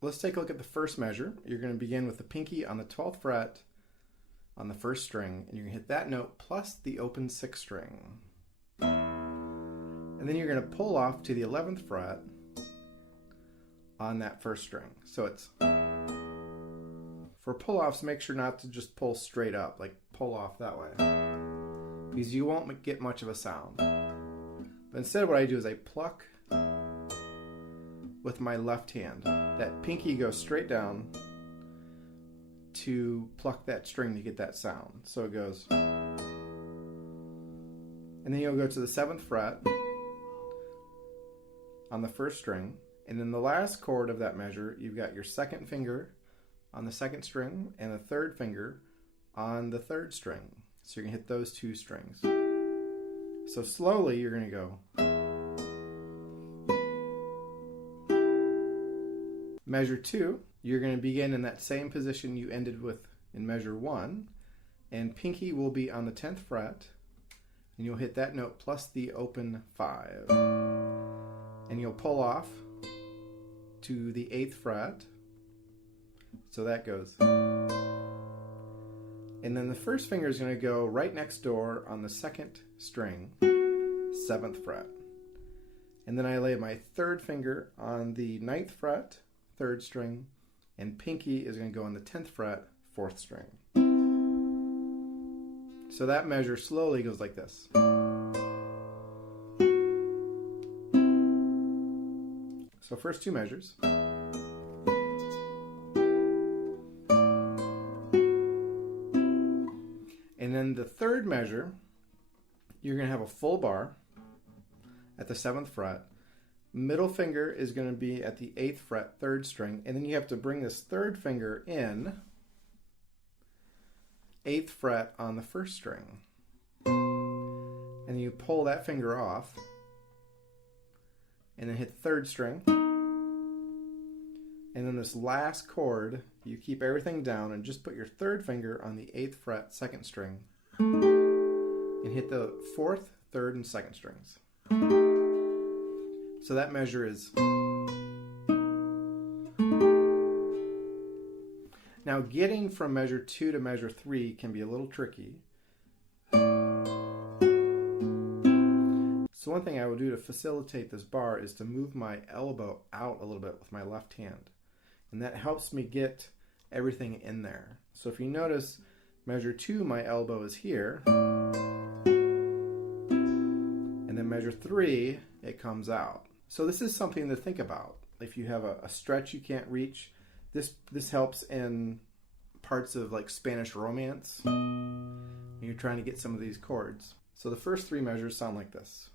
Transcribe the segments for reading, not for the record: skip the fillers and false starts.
let's take a look at the first measure. You're going to begin with the pinky on the 12th fret on the first string, and you're going to hit that note plus the open 6th string. And then you're going to pull off to the 11th fret on that first string. So it's, for pull-offs, make sure not to just pull straight up, like pull off that way, because you won't get much of a sound. But instead what I do is I pluck with my left hand. That pinky goes straight down to pluck that string to get that sound. So it goes, and then you'll go to the 7th fret on the first string, and in the last chord of that measure you've got your second finger on the second string and the third finger on the third string. So you're going to hit those two strings. So slowly you're going to go. Measure 2, you're going to begin in that same position you ended with in measure 1, and pinky will be on the 10th fret, and you'll hit that note plus the open 5. And you'll pull off to the 8th fret. So that goes. And then the first finger is going to go right next door on the second string, 7th fret. And then I lay my third finger on the 9th fret, 3rd string, and pinky is going to go on the 10th fret, 4th string. So that measure slowly goes like this. So first two measures. And then the third measure, you're going to have a full bar at the 7th fret. Middle finger is going to be at the 8th fret, 3rd string, and then you have to bring this third finger in 8th fret on the 1st string. And you pull that finger off and then hit the 3rd string. And then this last chord, you keep everything down and just put your third finger on the 8th fret, 2nd string, and hit the 4th, 3rd, and 2nd strings. So that measure is. Now getting from measure 2 to measure 3 can be a little tricky. So one thing I will do to facilitate this bar is to move my elbow out a little bit with my left hand. And that helps me get everything in there. So if you notice, measure 2, my elbow is here. And then measure 3, it comes out. So this is something to think about. If you have a stretch you can't reach, this helps in parts of like Spanish Romance. You're trying to get some of these chords. So the first 3 measures sound like this.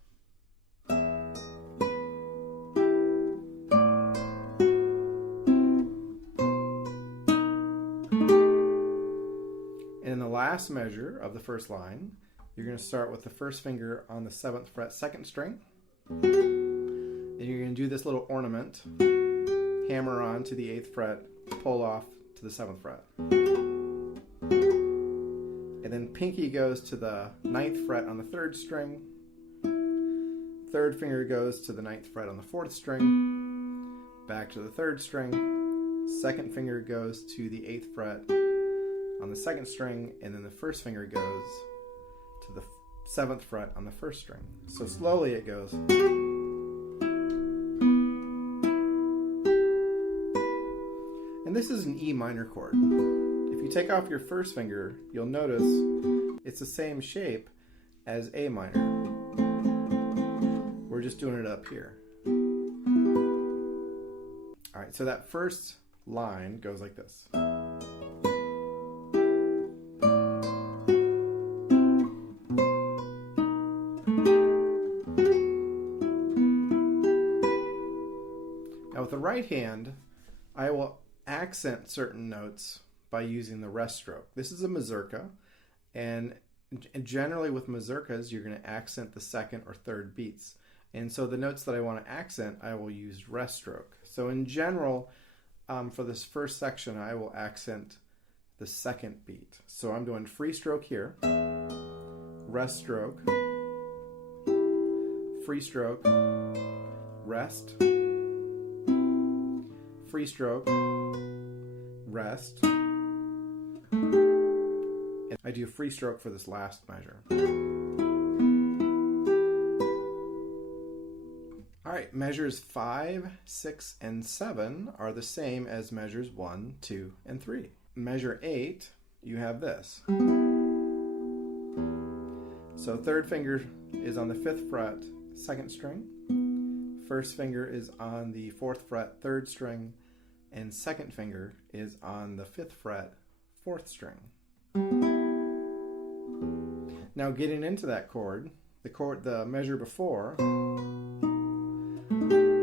And in the last measure of the first line, you're going to start with the first finger on the 7th fret, 2nd string. And you're going to do this little ornament, hammer on to the 8th fret, pull off to the 7th fret. And then pinky goes to the 9th fret on the 3rd string. Third finger goes to the 9th fret on the 4th string. Back to the 3rd string. Second finger goes to the 8th fret on the 2nd string. And then the first finger goes to the 7th fret on the 1st string. So slowly it goes. And this is an E minor chord. If you take off your first finger, you'll notice it's the same shape as A minor. We're just doing it up here. All right, so that first line goes like this. Now with the right hand, I will accent certain notes by using the rest stroke. This is a mazurka, and generally with mazurkas you're going to accent the 2nd or 3rd beats, and so the notes that I want to accent I will use rest stroke. So in general, for this first section I will accent the 2nd beat. So I'm doing free stroke here, rest stroke, free stroke, rest, free stroke, rest. I do free stroke for this last measure. All right, measures 5, 6, and 7 are the same as measures 1, 2, and 3. Measure 8, you have this. So third finger is on the 5th fret, 2nd string. First finger is on the 4th fret, 3rd string. And second finger is on the 5th fret, 4th string. Now getting into that chord, the measure before,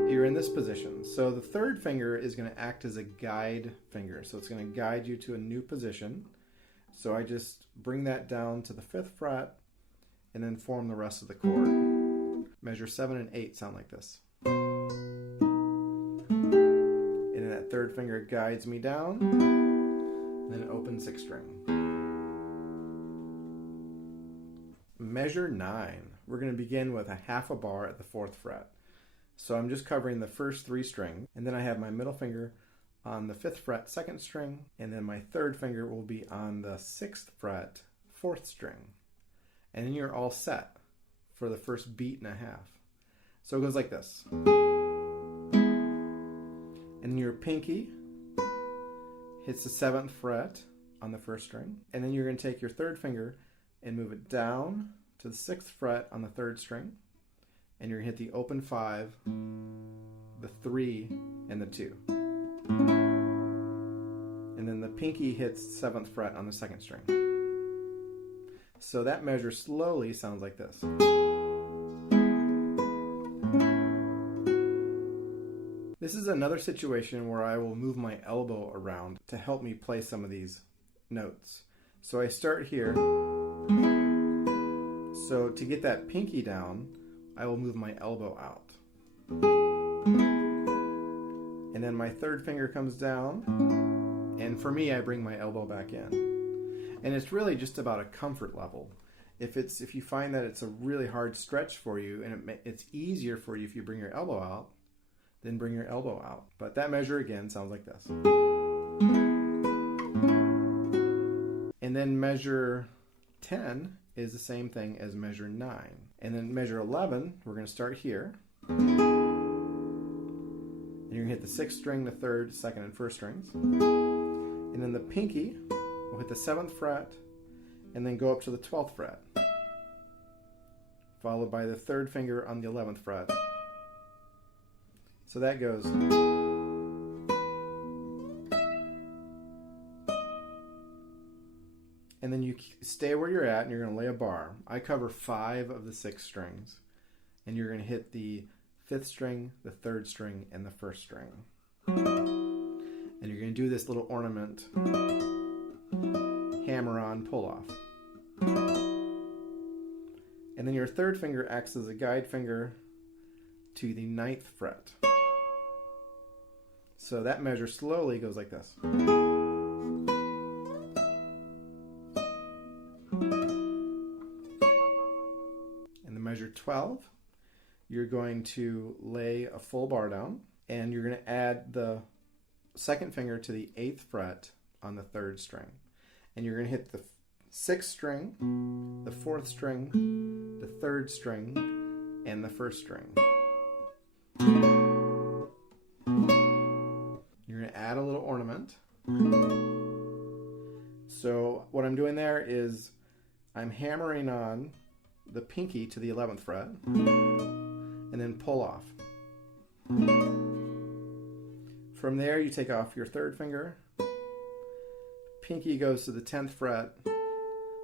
you're in this position. So the third finger is going to act as a guide finger. So it's going to guide you to a new position. So I just bring that down to the 5th fret and then form the rest of the chord. Measure 7 and 8 sound like this. And then that third finger guides me down, and then open 6th string. Measure 9. We're going to begin with a half a bar at the 4th fret. So I'm just covering the first 3 strings, and then I have my middle finger on the 5th fret, 2nd string, and then my third finger will be on the 6th fret, 4th string. And then you're all set for the first beat and a half. So it goes like this. And your pinky hits the 7th fret on the 1st string, and then you're going to take your third finger and move it down to the 6th fret on the 3rd string, and you're going to hit the open 5, the 3, and the 2. And then the pinky hits 7th fret on the 2nd string. So that measure slowly sounds like this. This is another situation where I will move my elbow around to help me play some of these notes. So I start here. So to get that pinky down, I will move my elbow out. And then my third finger comes down. And for me, I bring my elbow back in. And it's really just about a comfort level. If you find that it's a really hard stretch for you, and it's easier for you if you bring your elbow out, then bring your elbow out. But that measure again sounds like this. And then measure 10 is the same thing as measure 9. And then measure 11, we're going to start here. And you're going to hit the 6th string, the 3rd, 2nd, and 1st strings. And then the pinky will hit the 7th fret and then go up to the 12th fret, followed by the third finger on the 11th fret. So that goes. And then you stay where you're at and you're going to lay a bar. I cover 5 of the 6 strings. And you're going to hit the 5th string, the 3rd string, and the 1st string. And you're going to do this little ornament, hammer on, pull off. And then your third finger acts as a guide finger to the 9th fret. So that measure slowly goes like this. In the measure 12, you're going to lay a full bar down, and you're going to add the second finger to the 8th fret on the 3rd string. And you're going to hit the 6th string, the 4th string, the 3rd string, and the 1st string. You're going to add a little ornament. So what I'm doing there is I'm hammering on the pinky to the 11th fret and then pull off. From there you take off your third finger. Pinky goes to the 10th fret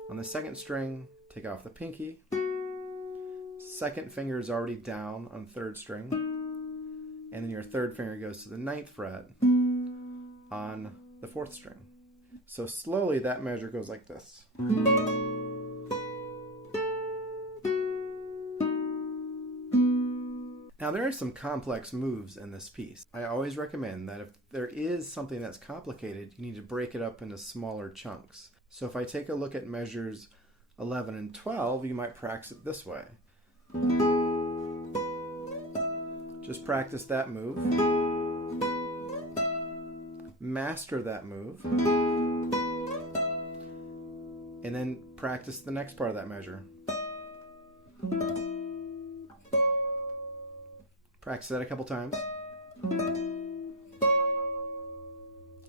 on the 2nd string, take off the pinky. Second finger is already down on 3rd string. And then your third finger goes to the 9th fret on the 4th string. So slowly that measure goes like this. Now there are some complex moves in this piece. I always recommend that if there is something that's complicated, you need to break it up into smaller chunks. So if I take a look at measures 11 and 12, you might practice it this way. Just practice that move. master that move, and then practice the next part of that measure. Practice that a couple times.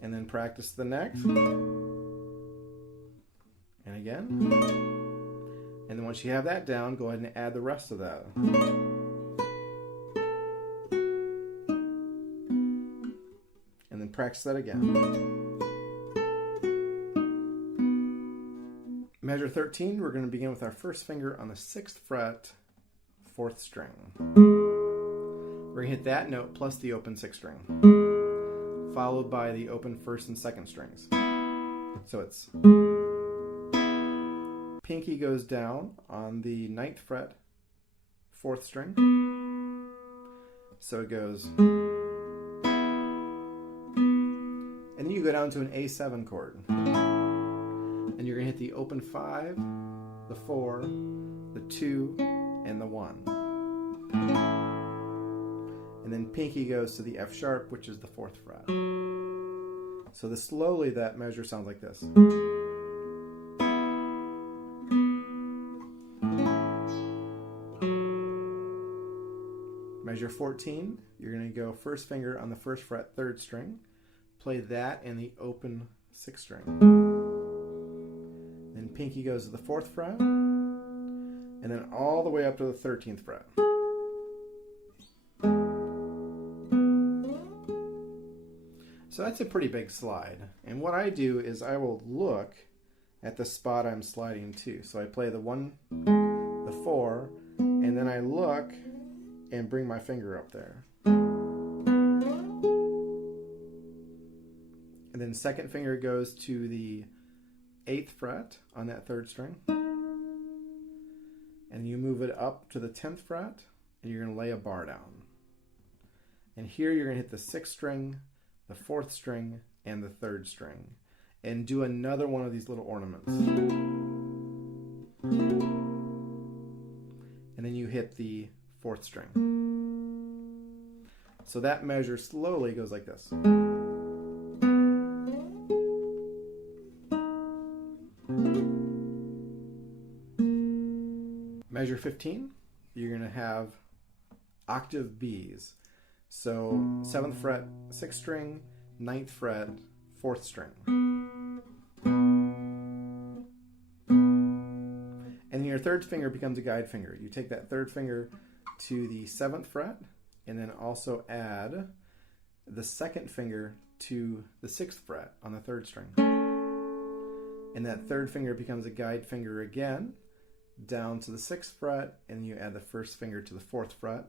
And then practice the next. And again. And then once you have that down, go ahead and add the rest of that. And then practice that again. Measure 13, we're going to begin with our first finger on the 6th fret, 4th string. We're going to hit that note plus the open 6th string, followed by the open 1st and 2nd strings. So it's pinky goes down on the 9th fret, 4th string. So it goes, and then you go down to an A7 chord. And you're going to hit the open 5, the 4, the 2, and the 1. And then pinky goes to the F sharp, which is the 4th fret. So slowly that measure sounds like this. Measure 14, you're going to go first finger on the 1st fret, 3rd string. Play that in the open 6th string. Then pinky goes to the 4th fret, and then all the way up to the 13th fret. So that's a pretty big slide. And what I do is I will look at the spot I'm sliding to. So I play the 1, the 4, and then I look and bring my finger up there. And then second finger goes to the 8th fret on that 3rd string. And you move it up to the 10th fret, and you're going to lay a bar down. And here you're going to hit the 6th string, the 4th string, and the 3rd string. And do another one of these little ornaments. And then you hit the 4th string. So that measure slowly goes like this. Measure 15, you're going to have octave Bs. So 7th fret, 6th string, 9th fret, 4th string. And your 3rd finger becomes a guide finger. You take that 3rd finger to the 7th fret, and then also add the 2nd finger to the 6th fret on the 3rd string. And that 3rd finger becomes a guide finger again, down to the 6th fret, and you add the 1st finger to the 4th fret.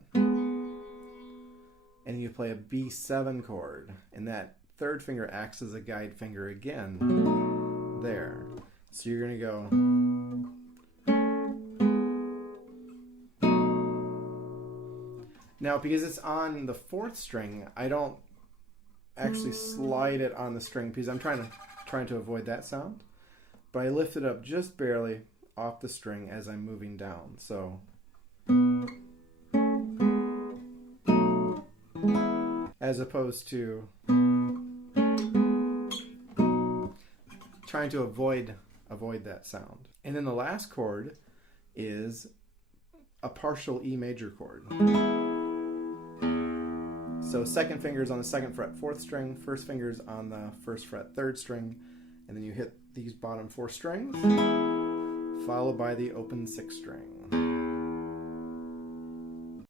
And you play a B7 chord, and that 3rd finger acts as a guide finger again there. So you're going to go. Now, because it's on the 4th string, I don't actually slide it on the string because I'm trying to avoid that sound. But I lift it up just barely off the string as I'm moving down. So as opposed to trying to avoid that sound. And then the last chord is a partial E major chord. So 2nd finger is on the 2nd fret, 4th string, 1st finger is on the 1st fret, 3rd string, and then you hit these bottom 4 strings, followed by the open 6th string.